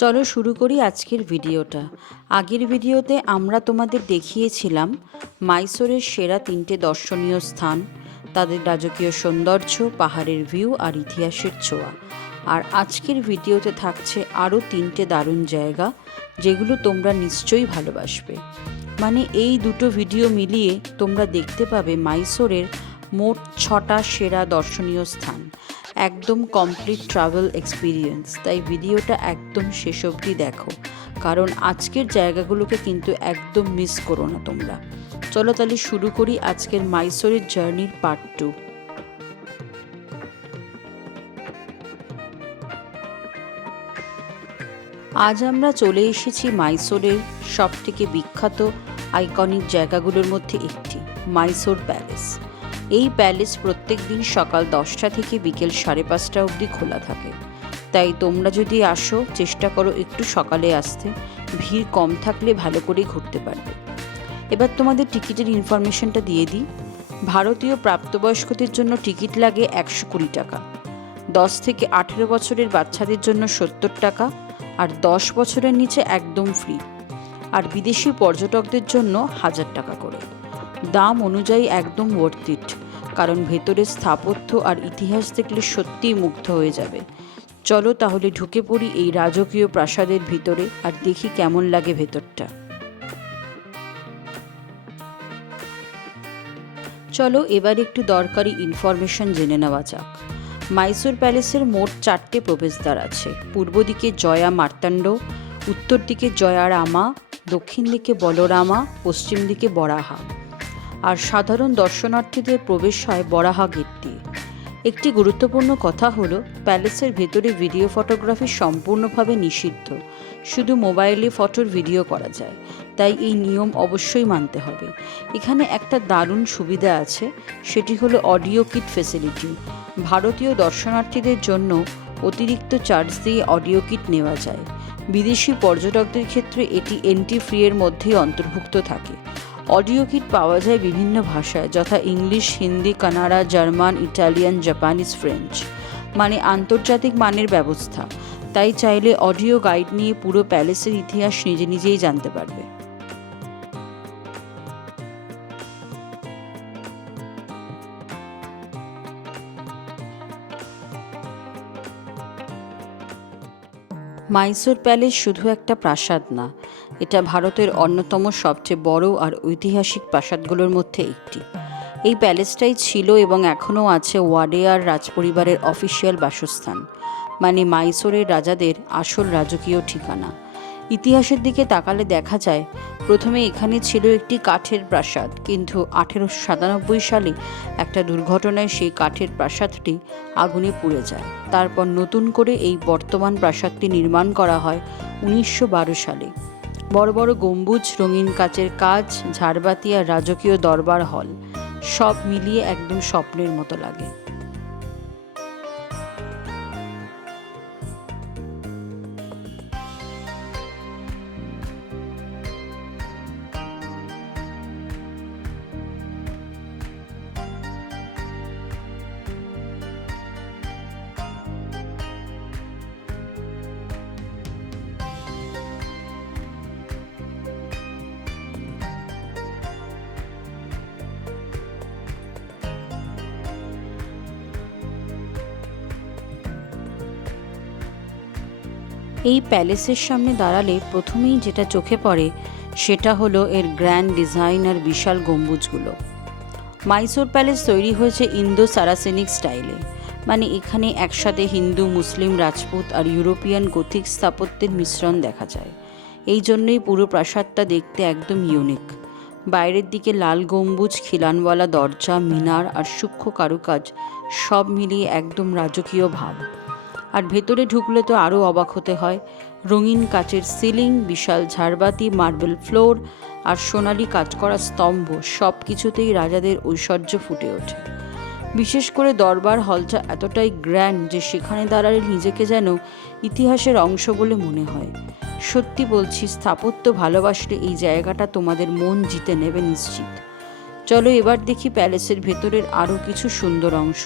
চলো শুরু করি আজকের ভিডিওটা। আগের ভিডিওতে আমরা তোমাদের দেখিয়েছিলাম মাইসোরের সেরা 3টে দর্শনীয় স্থান, তাদের রাজকীয় সৌন্দর্য, পাহাড়ের ভিউ আর ইতিহাসের ছোঁয়া। আর আজকের ভিডিওতে থাকছে আরও 3টে দারুণ জায়গা, যেগুলো তোমরা নিশ্চয়ই ভালোবাসবে। মানে এই দুটো ভিডিও মিলিয়ে তোমরা দেখতে পাবে মাইসোরের মোট 6টা সেরা দর্শনীয় স্থান, একদম কমপ্লিট ট্রাভেল এক্সপিরিয়েন্স। তাই ভিডিওটা একদম শেষ অবধি দেখো, কারণ আজকের জায়গাগুলোকে কিন্তু একদম মিস করো না তোমরা। চলো তাহলে শুরু করি আজকের মাইসোরের জার্নির পার্ট 2। আজ আমরা চলে এসেছি মাইসোরের সবথেকে বিখ্যাত আইকনিক জায়গাগুলোর মধ্যে একটি, মাইসোর প্যালেস। এই প্যালেস প্রত্যেক দিন সকাল 10টা থেকে বিকেল 5:30 অবধি খোলা থাকে। তাই তোমরা যদি আসো, চেষ্টা করো একটু সকালে আসতে, ভিড় কম থাকলে ভালো করে ঘুরতে পারবে। এবার তোমাদের টিকিটের ইনফরমেশনটা দিয়ে দিই। ভারতীয় প্রাপ্তবয়স্কদের জন্য টিকিট লাগে 120 টাকা, 10 থেকে 18 বছরের বাচ্চাদের জন্য 70 টাকা, আর 10 বছরের নিচে একদম ফ্রি। আর বিদেশি পর্যটকদের জন্য 1000 টাকা করে। দাম অনুযায়ী একদম ওয়ার্থ ইট, কারণ ভেতরের স্থাপত্য আর ইতিহাস দেখলে সত্যিই মুগ্ধ হয়ে যাবে। চলো তাহলে ঢুকে পড়ি এই রাজকীয় প্রাসাদের ভিতরে আর দেখি কেমন লাগে ভেতরটা। চলো এবার একটু দরকারি ইনফরমেশন জেনে নেওয়া যাক। মাইসোর প্যালেসের মোট 4টে প্রবেশদ্বার আছে। পূর্ব দিকে জয়া মার্তাণ্ড, উত্তর দিকে জয়া রামা, দক্ষিণ দিকে বলরামা, পশ্চিম দিকে বরাহা। আর সাধারণ দর্শনার্থীদের প্রবেশ হয় বরাহা গেট দিয়ে। একটি গুরুত্বপূর্ণ কথা হলো, প্যালেসের ভেতরে ভিডিও ফটোগ্রাফি সম্পূর্ণভাবে নিষিদ্ধ, শুধু মোবাইলে ফটোর ভিডিও করা যায়। তাই এই নিয়ম অবশ্যই মানতে হবে। এখানে একটা দারুণ সুবিধা আছে, সেটি হলো অডিও কিট ফেসিলিটি। ভারতীয় দর্শনার্থীদের জন্য অতিরিক্ত চার্জ দিয়ে অডিও কিট নেওয়া যায়। বিদেশি পর্যটকদের ক্ষেত্রে এটি এন্ট্রি ফি এর মধ্যেই অন্তর্ভুক্ত থাকে। অডিও কিট পাওয়া যায় বিভিন্ন ভাষায়, যথা English, Hindi, Canada, German, Italian, Japanese, French. মানে আন্তর্জাতিক মানের ব্যবস্থা। তাই চাইলে অডিও গাইড নিয়ে পুরো প্যালেসের ইতিহাস নিজে নিজেই জানতে পারবে। মাইসোর প্যালেস শুধু একটা প্রাসাদ না, এটা ভারতের অন্যতম সবচেয়ে বড় আর ঐতিহাসিক প্রাসাদগুলোর মধ্যে একটি। এই প্যালেসটাই ছিল এবং এখনও আছে ওয়াডেয়ার রাজপরিবারের অফিসিয়াল বাসস্থান, মানে মাইসোরের রাজাদের আসল রাজকীয় ঠিকানা। ইতিহাসের দিকে তাকালে দেখা যায়, প্রথমে এখানে ছিল একটি কাঠের প্রাসাদ, কিন্তু 1897 সালে একটা দুর্ঘটনায় সেই কাঠের প্রাসাদটি আগুনে পুড়ে যায়। তারপর নতুন করে এই বর্তমান প্রাসাদটি নির্মাণ করা হয় 1912 সালে। বড় বড় গম্বুজ, রঙিন কাচের কাজ, ঝাড়বাতি আর রাজকীয় দরবার হল, সব মিলিয়ে একদম স্বপ্নের মতো লাগে। এই প্যালেসের সামনে দাঁড়ালে প্রথমেই যেটা চোখে পড়ে সেটা হলো এর গ্র্যান্ড ডিজাইন আর বিশাল গম্বুজগুলো। মাইসোর প্যালেস তৈরি হয়েছে ইন্দো সারাসেনিক স্টাইলে, মানে এখানে একসাথে হিন্দু, মুসলিম, রাজপুত আর ইউরোপিয়ান গথিক স্থাপত্যের মিশ্রণ দেখা যায়। এই জন্যই পুরো প্রাসাদটা দেখতে একদম ইউনিক। বাইরের দিকে লাল গম্বুজ, খিলানওয়ালা দরজা, মিনার আর সূক্ষ্ম কারুকাজ, সব মিলিয়ে একদম রাজকীয় ভাব। আর ভেতরে ঢুকলে তো আরও অবাক হতে হয়। রঙিন কাচের সিলিং, বিশাল ঝাড়বাতি, মার্বেল ফ্লোর আর সোনালি কাজ করা স্তম্ভ, সব কিছুতেই রাজাদের ঐশ্বর্য ফুটে ওঠে। বিশেষ করে দরবার হলটা এতটাই গ্র্যান্ড যে সেখানে দাঁড়ালে নিজেকে যেন ইতিহাসের অংশ বলে মনে হয়। সত্যি বলছি, স্থাপত্য ভালোবাসলে এই জায়গাটা তোমাদের মন জিতে নেবে নিশ্চিত। চলো এবার দেখি প্যালেসের ভেতরের আরও কিছু সুন্দর অংশ।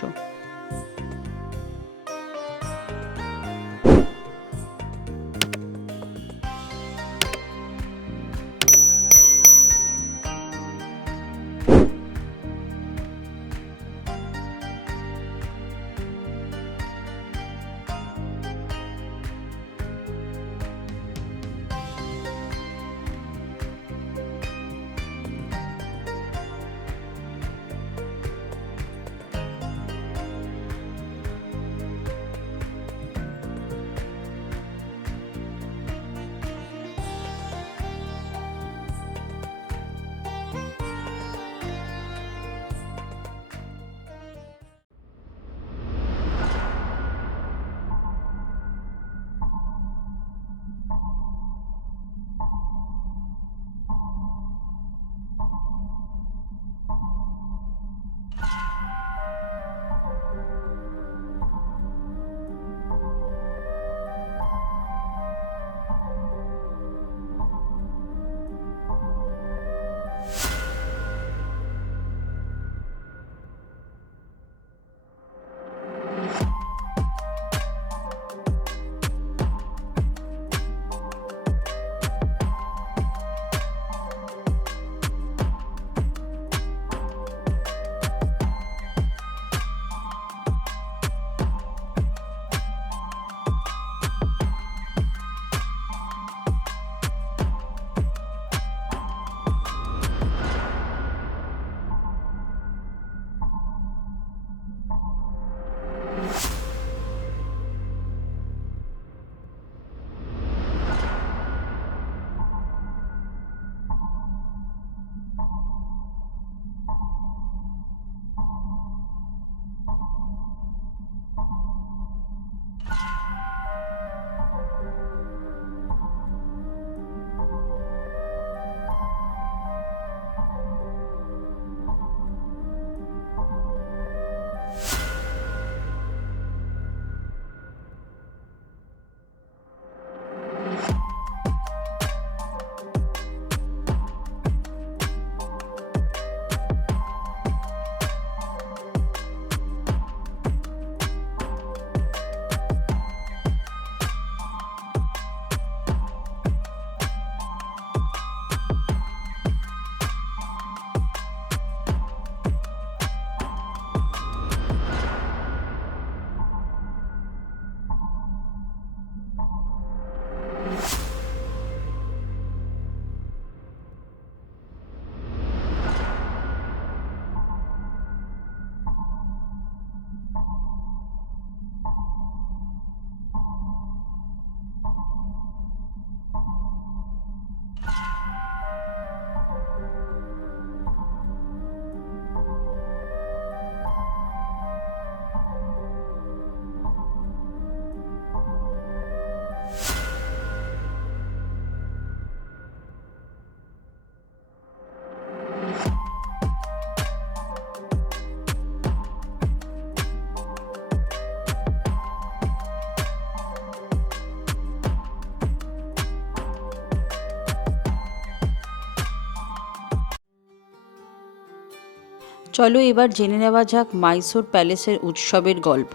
চলো এবার জেনে নেওয়া যাক মাইসোর প্যালেসের উৎসবের গল্প।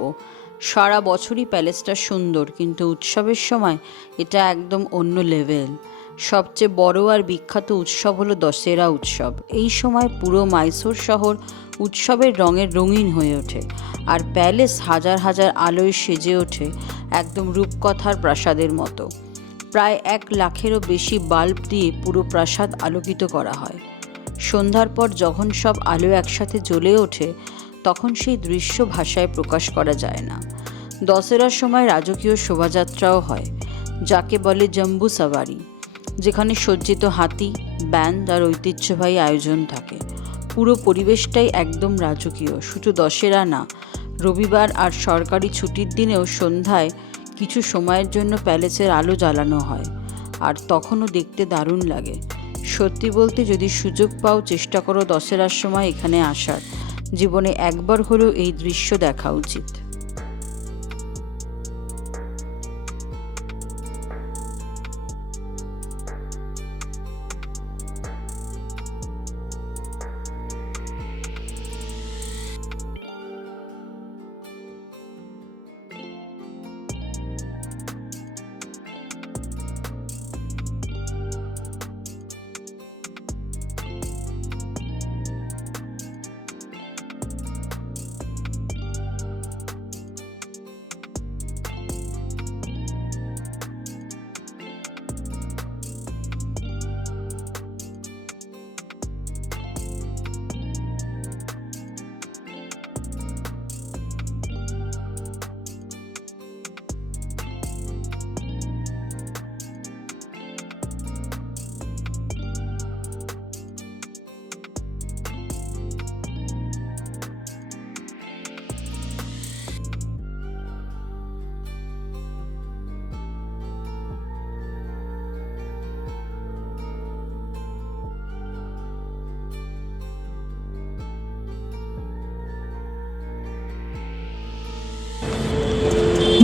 সারা বছরই প্যালেসটা সুন্দর, কিন্তু উৎসবের সময় এটা একদম অন্য লেভেল। সবচেয়ে বড় আর বিখ্যাত উৎসব হলো দশেরা উৎসব। এই সময় পুরো মাইসোর শহর উৎসবের রঙের রঙিন হয়ে ওঠে, আর প্যালেস হাজার হাজার আলোয় সেজে ওঠে, একদম রূপকথার প্রাসাদের মতো। প্রায় 1,00,000-এরও বেশি বাল্ব দিয়ে পুরো প্রাসাদ আলোকিত করা হয়। সন্ধ্যার পর যখন সব আলো একসাথে জ্বলে ওঠে, তখন সেই দৃশ্য ভাষায় প্রকাশ করা যায় না। দশেরার সময় রাজকীয় শোভাযাত্রাও হয়, যাকে বলে জম্বু সাওয়ারি, যেখানে সজ্জিত হাতি, ব্যান্ড আর ঐতিহ্যবাহী আয়োজন থাকে। পুরো পরিবেশটাই একদম রাজকীয়। শুধু দশেরা না, রবিবার আর সরকারি ছুটির দিনেও সন্ধ্যায় কিছু সময়ের জন্য প্যালেসের আলো জ্বালানো হয়, আর তখনও দেখতে দারুণ লাগে। সত্যি বলতে, যদি সুযোগ পাও, চেষ্টা করো দশেরার সময় এখানে আসার। জীবনে একবার হলেও এই দৃশ্য দেখা উচিত।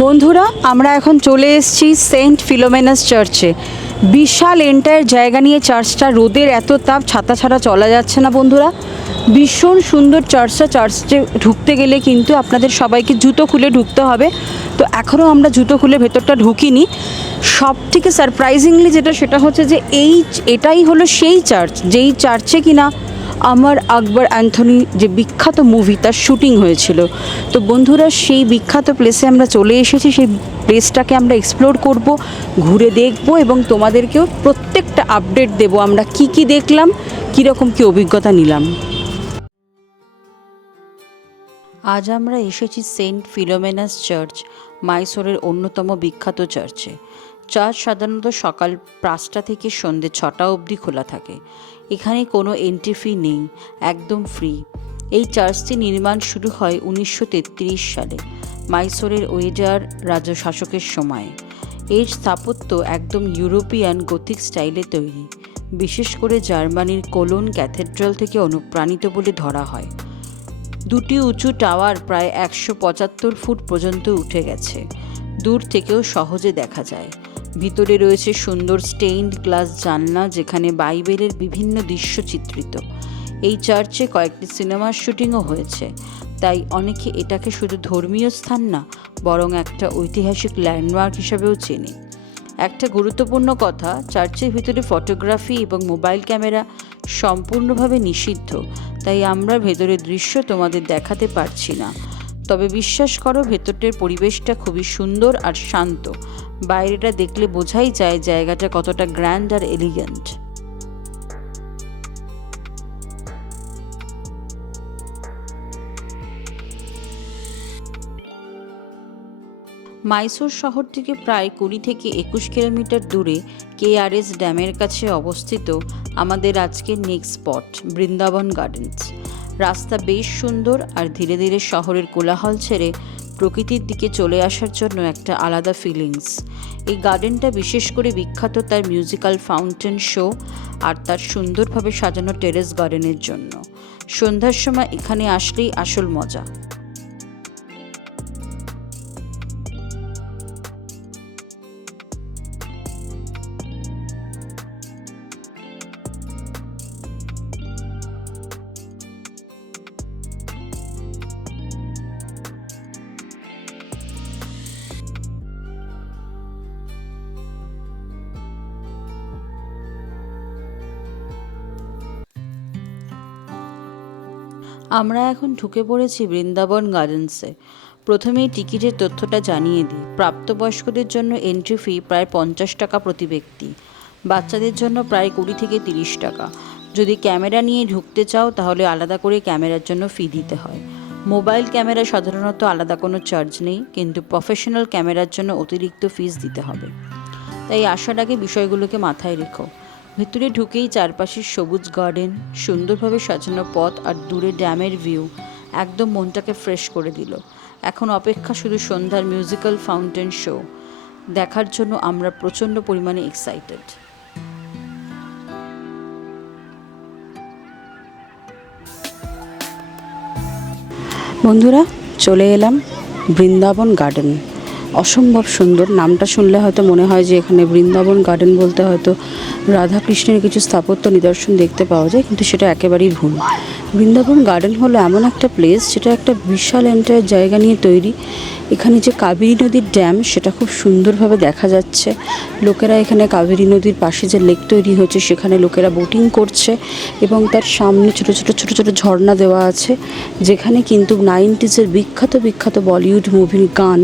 বন্ধুরা, আমরা এখন চলে এসেছি সেন্ট ফিলোমেনাস চার্চে। বিশাল এন্টায়ার জায়গা নিয়ে চার্চটা, রোদের এত তাপ, ছাতা ছাড়া চলা যাচ্ছে না বন্ধুরা। ভীষণ সুন্দর চার্চটা। চার্চে ঢুকতে গেলে কিন্তু আপনাদের সবাইকে জুতো খুলে ঢুকতে হবে, তো এখনও আমরা জুতো খুলে ভেতরটা ঢুকিনি। সব থেকে সারপ্রাইজিংলি সেটা হচ্ছে যে এটাই হলো সেই চার্চ, যেই চার্চে কিনা আমার আকবর অ্যান্থনি যে বিখ্যাত মুভি, তার শুটিং হয়েছিল। তো বন্ধুরা, সেই বিখ্যাত প্লেসে আমরা চলে এসেছি। সেই প্লেসটাকে আমরা এক্সপ্লোর করব, ঘুরে দেখব, এবং তোমাদেরকেও প্রত্যেকটা আপডেট দেব আমরা কি কি দেখলাম, কীরকম কী অভিজ্ঞতা নিলাম। আজ আমরা এসেছি সেন্ট ফিলোমেনাস চার্চ, মাইসোরের অন্যতম বিখ্যাত চার্চে। চার্চ সাধারণত সকাল 5টা থেকে সন্ধ্যে 6টা অবধি খোলা থাকে। এখানে কোনো এন্ট্রি ফি নেই, একদম ফ্রি। এই চার্চটি নির্মাণ শুরু হয় 1933 সালে, মাইসোরের ওয়েজার রাজশাসকের সময়ে। এর স্থাপত্য একদম ইউরোপিয়ান গথিক স্টাইলে তৈরি, বিশেষ করে জার্মানির কোলোন ক্যাথেড্রাল থেকে অনুপ্রাণিত বলে ধরা হয়। দুটি উঁচু টাওয়ার প্রায় 175 ফুট পর্যন্ত উঠে গেছে, দূর থেকেও সহজে দেখা যায়। ভিতরে রয়েছে সুন্দর স্টেইনড গ্লাস জানলা, যেখানে বাইবেলের বিভিন্ন দৃশ্য চিত্রিত। এই চার্চে কয়েকটি সিনেমার শুটিংও হয়েছে, তাই অনেকে এটাকে শুধু ধর্মীয় স্থান না, বরং একটা ঐতিহাসিক ল্যান্ডমার্ক হিসাবেও চেনে। একটা গুরুত্বপূর্ণ কথা, চার্চের ভিতরে ফটোগ্রাফি এবং মোবাইল ক্যামেরা সম্পূর্ণভাবে নিষিদ্ধ, তাই আমরা ভেতরের দৃশ্য তোমাদের দেখাতে পারছি না। তবে বিশ্বাস করো, ভেতরটার পরিবেশটা খুবই সুন্দর আর শান্ত। বাইরেটা দেখলে বোঝাই যায় জায়গাটা কতটা গ্র্যান্ড আর এলিগেন্ট। মাইসোর শহর থেকে প্রায় 20 থেকে 21 কিলোমিটার দূরে কেআরএস ড্যামের কাছে অবস্থিত আমাদের আজকের নেক্সট স্পট, বৃন্দাবন গার্ডেন্স। রাস্তা বেশ সুন্দর, আর ধীরে ধীরে শহরের কোলাহল ছেড়ে প্রকৃতির দিকে চলে আসার জন্য একটা আলাদা ফিলিংস। এই গার্ডেনটা বিশেষ করে বিখ্যাত তার মিউজিক্যাল ফাউন্টেন শো আর তার সুন্দরভাবে সাজানো টেরেস গার্ডেনের জন্য। সন্ধ্যার সময় এখানে আসলেই আসল মজা। আমরা এখন ঢুকে পড়েছি বৃন্দাবন গার্ডেন্সে। প্রথমেই টিকিটের তথ্যটা জানিয়ে দিই। প্রাপ্তবয়স্কদের জন্য এন্ট্রি ফি প্রায় 50 টাকা প্রতি ব্যক্তি, বাচ্চাদের জন্য প্রায় 20 থেকে 30 টাকা। যদি ক্যামেরা নিয়ে ঢুকতে চাও তাহলে আলাদা করে ক্যামেরার জন্য ফি দিতে হয়। মোবাইল ক্যামেরা সাধারণত আলাদা কোনো চার্জ নেই, কিন্তু প্রফেশনাল ক্যামেরার জন্য অতিরিক্ত ফিস দিতে হবে। তাই আসার আগে বিষয়গুলোকে মাথায় রেখো। ভেতরে ঢুকেই চারপাশের সবুজ গার্ডেন, সুন্দরভাবে সাজানো পথ আর দূরে ড্যামের ভিউ একদম মনটাকে ফ্রেশ করে দিল। এখন অপেক্ষা শুধু সন্ধ্যার মিউজিক্যাল ফাউন্টেন শো দেখার জন্য। আমরা প্রচণ্ড পরিমাণে এক্সাইটেড। বন্ধুরা, চলে এলাম বৃন্দাবন গার্ডেন। অসম্ভব সুন্দর। নামটা শুনলে হয়তো মনে হয় যে এখানে বৃন্দাবন গার্ডেন বলতে হয়তো রাধাকৃষ্ণের কিছু স্থাপত্য নিদর্শন দেখতে পাওয়া যায়, কিন্তু সেটা একেবারেই ভুল। বৃন্দাবন গার্ডেন হলো এমন একটা প্লেস যেটা একটা বিশাল এন্টায়ার জায়গা নিয়ে তৈরি। এখানে যে কাবেরী নদীর ড্যাম সেটা খুব সুন্দরভাবে দেখা যাচ্ছে। লোকেরা এখানে কাবেরী নদীর পাশে যে লেক তৈরি হয়েছে সেখানে লোকেরা বোটিং করছে, এবং তার সামনে ছোট ছোট ছোট ছোট ঝর্ণা দেওয়া আছে, যেখানে কিন্তু 90s-এর বিখ্যাত বিখ্যাত বলিউড মুভির গান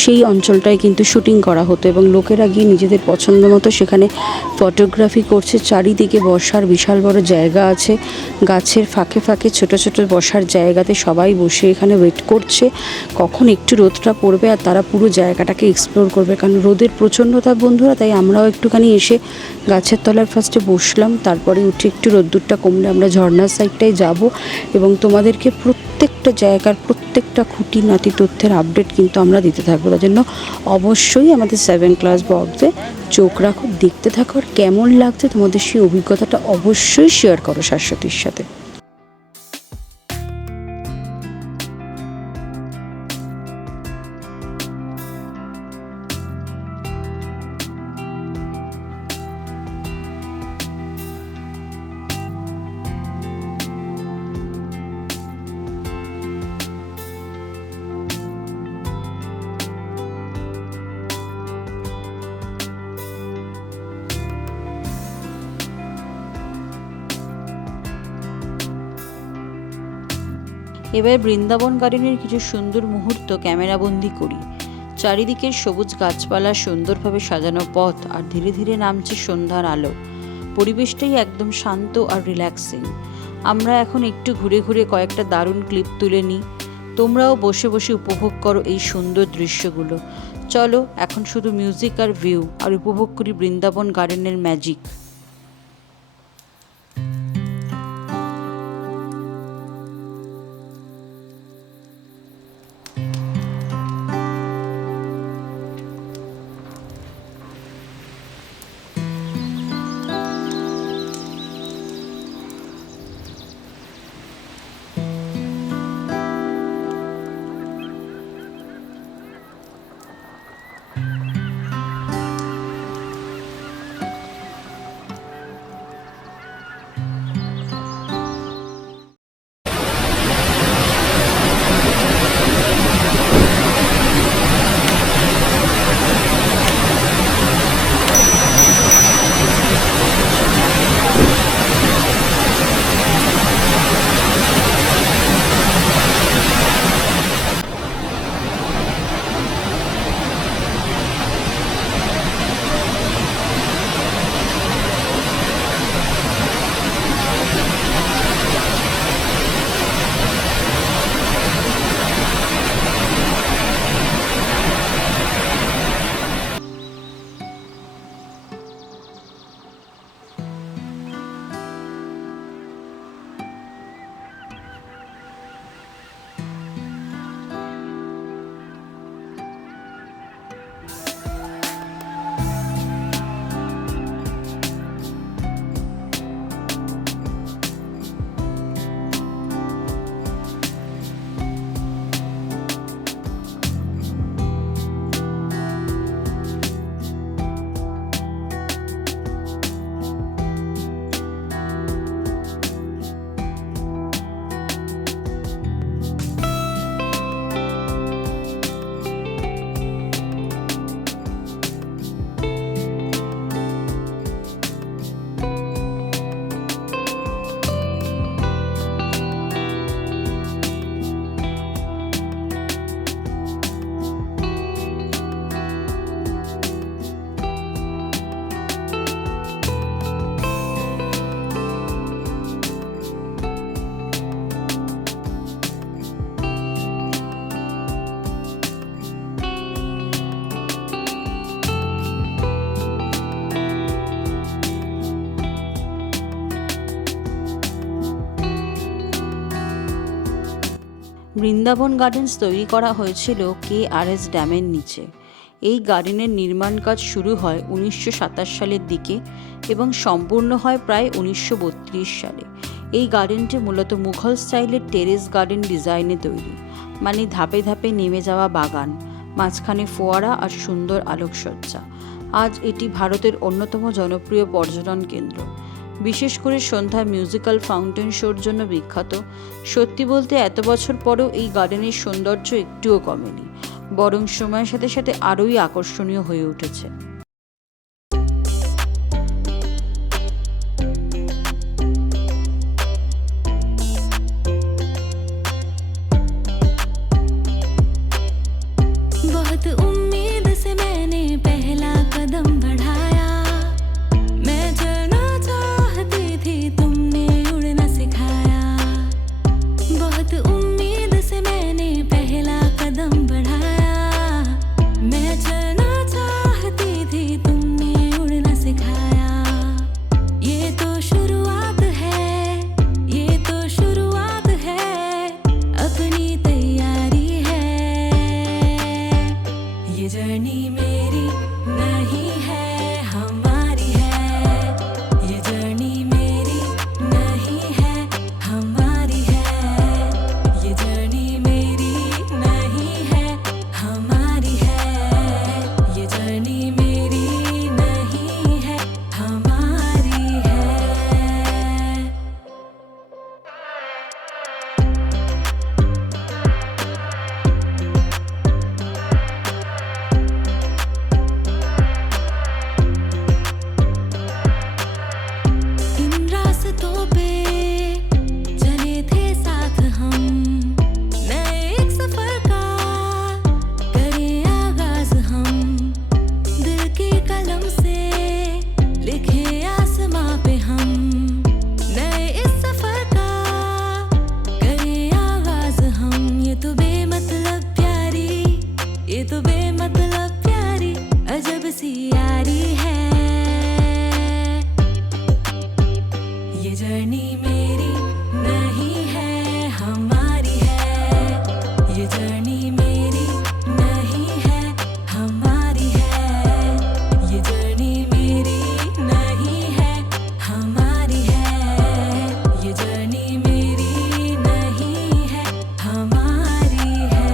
সেই অঞ্চলটায় কিন্তু শুটিং করা হতো, এবং লোকেরা গিয়ে নিজেদের পছন্দ মতো সেখানে ফটোগ্রাফি করছে। চারিদিকে বসার বিশাল বড় জায়গা আছে, গাছের ফাঁকে ফাঁকে ছোট ছোট বসার জায়গাতে সবাই বসে এখানে ওয়েট করছে কখন একটু রোদটা পড়বে আর তারা পুরো জায়গাটাকে এক্সপ্লোর করবে। কারণ রোদের প্রচণ্ড তাপ বন্ধুরা, তাই আমরাও একটুখানি এসে গাছের তলার ফার্স্টে বসলাম, তারপরে উঠে একটু রোদ্দুরটা কমলে আমরা ঝর্ণার সাইডটায় যাব, এবং তোমাদেরকে প্রত্যেকটা জায়গার প্রত্যেকটা খুঁটিনাটি তথ্যের আপডেট কিন্তু আমরা দিতে থাকবো। তার জন্য অবশ্যই আমাদের 7 ক্লাস বক্সে চোখ রাখো, দেখতে থাকো, আর কেমন লাগছে তোমাদের সেই অভিজ্ঞতাটা অবশ্যই শেয়ার করো শাশ্বতীর সাথে। এবার বৃন্দাবন গার্ডেনের কিছু সুন্দর মুহূর্ত ক্যামেরাবন্দি করি। চারিদিকের সবুজ গাছপালা, সুন্দরভাবে সাজানো পথ, আর ধীরে ধীরে নামছে সন্ধ্যার আলো। পরিবেশটাই একদম শান্ত আর রিল্যাক্সিং। আমরা এখন একটু ঘুরে ঘুরে কয়েকটা দারুণ ক্লিপ তুলে নিই। তোমরাও বসে বসে উপভোগ করো এই সুন্দর দৃশ্যগুলো। চলো এখন শুধু মিউজিক আর ভিউ আর উপভোগ করি বৃন্দাবন গার্ডেনের ম্যাজিক। বৃন্দাবন গার্ডেন্স তৈরি করা হয়েছিল KRS ড্যামের নিচে। এই গার্ডেনের নির্মাণ কাজ শুরু হয় 1927 সালের দিকে এবং সম্পূর্ণ হয় প্রায় 1932 সালে। এই গার্ডেনটি মূলত মুঘল স্টাইলের টেরেস গার্ডেন ডিজাইনে তৈরি, মানে ধাপে ধাপে নেমে যাওয়া বাগান, মাঝখানে ফোয়ারা আর সুন্দর আলোকসজ্জা। আজ এটি ভারতের অন্যতম জনপ্রিয় পর্যটন কেন্দ্র, বিশেষ করে সন্ধ্যায় মিউজিক্যাল ফাউন্টেন শোর জন্য বিখ্যাত। সত্যি বলতে এত বছর পরেও এই গার্ডেনের সৌন্দর্য একটুও কমেনি, বরং সময়ের সাথে সাথে আরোই আকর্ষণীয় হয়ে উঠেছে। बहुत उम्मीद से मैंने पहला कदम बढ़ाया, मैं चलना चाहती थी तुमने उड़ना सिखाया। बहुत उम्मीद से मैंने पहला कदम बढ़ाया, मैं चलना चाहती थी तुमने उड़ना सिखाया। ये तो शुरुआत है, ये तो शुरुआत है, अपनी तैयारी है। ये जर्नी मेरी नहीं है, हमारी है। ये जर्नी मेरी नहीं है, हमारी है। ये जर्नी मेरी नहीं है, हमारी है। ये जर्नी मेरी नहीं है, हमारी है। इन रास्तों पे चले थे साथ हम, नए एक सफर का करें आगाज हम। दिल की कलम से लिखे आसमां पे हम, नए इस सफर का करें आगाज हम। ये तो बेमतलब प्यारी, ये तो बेमतलब प्यारी अजब सी यारी है। ये जर्नी मेरी नहीं है, हमारी है। ये जर्नी मेरी नहीं है, हमारी है। ये जर्नी मेरी नहीं है, हमारी है। ये जर्नी मेरी नहीं है, हमारी है।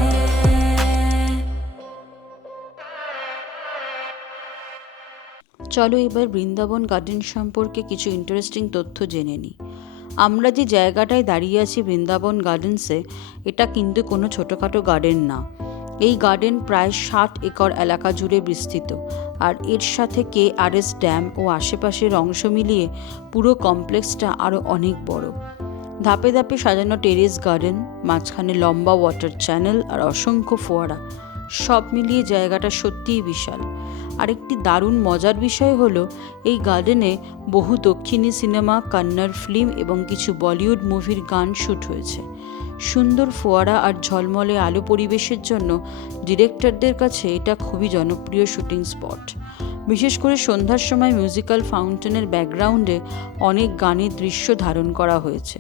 চলো এবার বৃন্দাবন গার্ডেন সম্পর্কে কিছু ইন্টারেস্টিং তথ্য জেনে নিই। আমরা যে জায়গাটায় দাঁড়িয়ে আছি বৃন্দাবন গার্ডেন্সে, এটা কিন্তু কোনো ছোটোখাটো গার্ডেন না। এই গার্ডেন প্রায় 60 একর এলাকা জুড়ে বিস্তৃত, আর এর সাথে KRS ড্যাম ও আশেপাশের অংশ মিলিয়ে পুরো কমপ্লেক্সটা আরও অনেক বড়। ধাপে ধাপে সাজানো টেরেস গার্ডেন, মাঝখানে লম্বা ওয়াটার চ্যানেল আর অসংখ্য ফোয়ারা, সব মিলিয়ে জায়গাটা সত্যিই বিশাল। আরেকটি দারুণ মজার বিষয় হলো এই গার্ডেনে বহু দক্ষিণী সিনেমা, কন্নড় ফিল্ম এবং কিছু বলিউড মুভির গান শ্যুট হয়েছে। সুন্দর ফোয়ারা আর ঝলমলে আলো পরিবেশের জন্য ডিরেক্টরদের কাছে এটা খুবই জনপ্রিয় শুটিং স্পট। বিশেষ করে সন্ধ্যার সময় মিউজিক্যাল ফাউন্টেনের ব্যাকগ্রাউন্ডে অনেক গানের দৃশ্য ধারণ করা হয়েছে।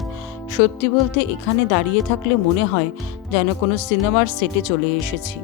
সত্যি বলতে এখানে দাঁড়িয়ে থাকলে মনে হয় যেন কোনো সিনেমার সেটে চলে এসেছি।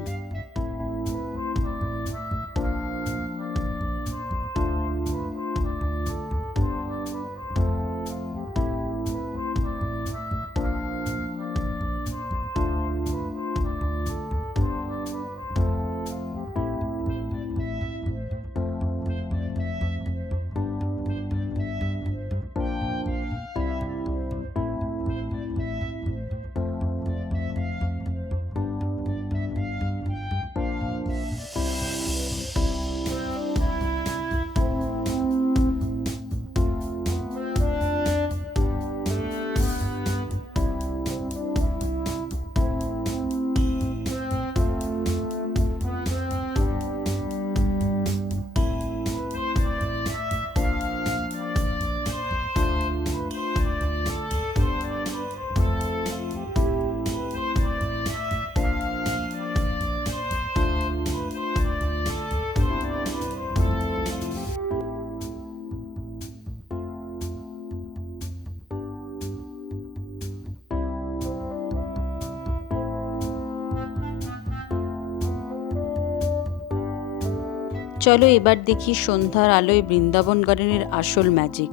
চলো এবার দেখি সন্ধ্যার আলোয় বৃন্দাবন গার্ডেনের আসল ম্যাজিক।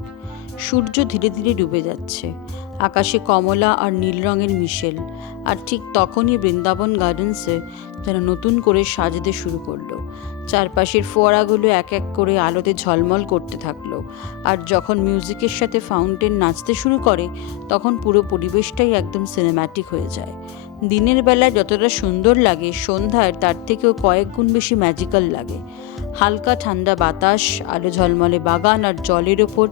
সূর্য ধীরে ধীরে ডুবে যাচ্ছে, আকাশে কমলা আর নীল রঙের মিশেল, আর ঠিক তখনই বৃন্দাবন গার্ডেন্সে যেন নতুন করে সাজতে শুরু করলো। চারপাশের ফোয়ারাগুলো এক এক করে আলোতে ঝলমল করতে থাকলো, আর যখন মিউজিকের সাথে ফাউন্টেন নাচতে শুরু করে তখন পুরো পরিবেশটাই একদম সিনেম্যাটিক হয়ে যায়। দিনের বেলায় যতটা সুন্দর লাগে, সন্ধ্যায় তার থেকেও কয়েক গুণ বেশি ম্যাজিক্যাল লাগে। হালকা ঠান্ডা বাতাস, আলো ঝলমলে বাগান আর জলের ওপর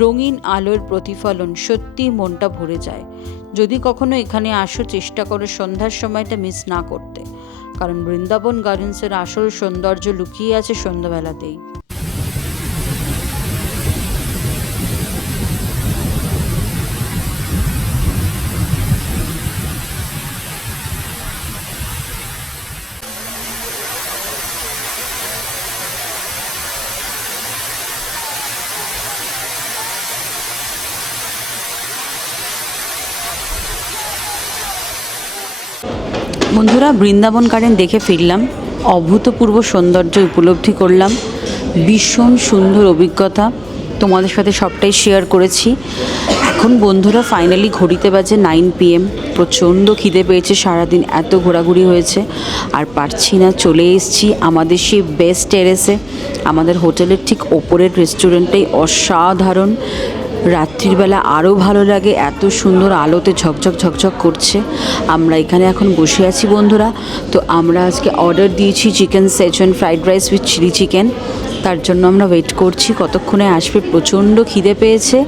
রঙিন আলোর প্রতিফলন সত্যিই মনটা ভরে যায়। যদি কখনো এখানে আসো, চেষ্টা করো সন্ধ্যার সময়টা মিস না করতে, কারণ বৃন্দাবন গার্ডেন্সের আসল সৌন্দর্য লুকিয়ে আছে সন্ধ্যাবেলাতেই। বন্ধুরা, বৃন্দাবন গার্ডেন দেখে ফিরলাম, অভূতপূর্ব সৌন্দর্য উপলব্ধি করলাম, ভীষণ সুন্দর অভিজ্ঞতা, তোমাদের সাথে সবটাই শেয়ার করেছি। এখন বন্ধুরা ফাইনালি ঘড়িতে বাজে 9 PM। প্রচণ্ড খিদে পেয়েছে, সারাদিন এত ঘোরাঘুরি হয়েছে আর পারছি না। চলে এসেছি আমাদের সেই বেস্ট টেরেসে, আমাদের হোটেলের ঠিক ওপরের রেস্টুরেন্টটাই অসাধারণ। রাত্রিবেলা আরও ভালো লাগে, এত সুন্দর আলোতে ঝকঝক ঝকঝক করছে। আমরা এখানে এখন বসে আছি বন্ধুরা। তো আমরা আজকে অর্ডার দিয়েছি chicken schezwan fried rice with chilli chicken. তার জন্য আমরা ওয়েট করছি কতক্ষণে আসবে, প্রচণ্ড খিদে পেয়েছে।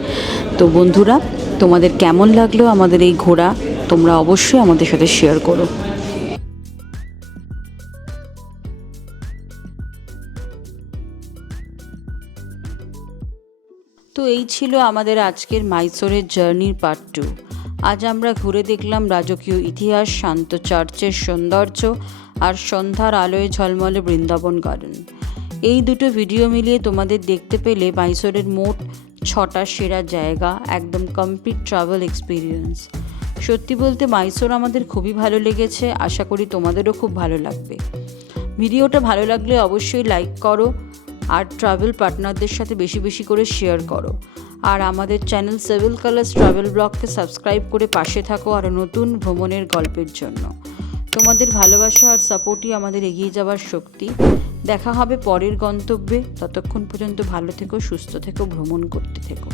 তো বন্ধুরা, তোমাদের কেমন লাগলো আমাদের এই ঘোরা, তোমরা অবশ্যই আমাদের সাথে শেয়ার করো। তো এই ছিল আমাদের আজকের মাইসোরের জার্নির পার্ট 2। আজ আমরা ঘুরে দেখলাম রাজকীয় ইতিহাস, শান্ত চার্চের সৌন্দর্য আর সন্ধ্যার আলোয় ঝলমলে বৃন্দাবন গার্ডেন। এই দুটো ভিডিও মিলিয়ে তোমাদের দেখতে পেলে মাইসোরের মোট 6টা সেরা জায়গা, একদম কমপ্লিট ট্রাভেল এক্সপিরিয়েন্স। সত্যি বলতে মাইসোর আমাদের খুবই ভালো লেগেছে, আশা করি তোমাদেরও খুব ভালো লাগবে। ভিডিওটা ভালো লাগলে অবশ্যই লাইক করো আর ট্রাভেল পার্টনারদের সাথে বেশি বেশি করে শেয়ার করো। আর আমাদের চ্যানেল সেভেল কালার্স ট্রাভেল ব্লগকে সাবস্ক্রাইব করে পাশে থাকো আরও নতুন ভ্রমণের গল্পের জন্য। তোমাদের ভালোবাসা আর সাপোর্টই আমাদের এগিয়ে যাওয়ার শক্তি। দেখা হবে পরের গন্তব্যে, ততক্ষণ পর্যন্ত ভালো থেকো, সুস্থ থেকো, ভ্রমণ করতে থেকো।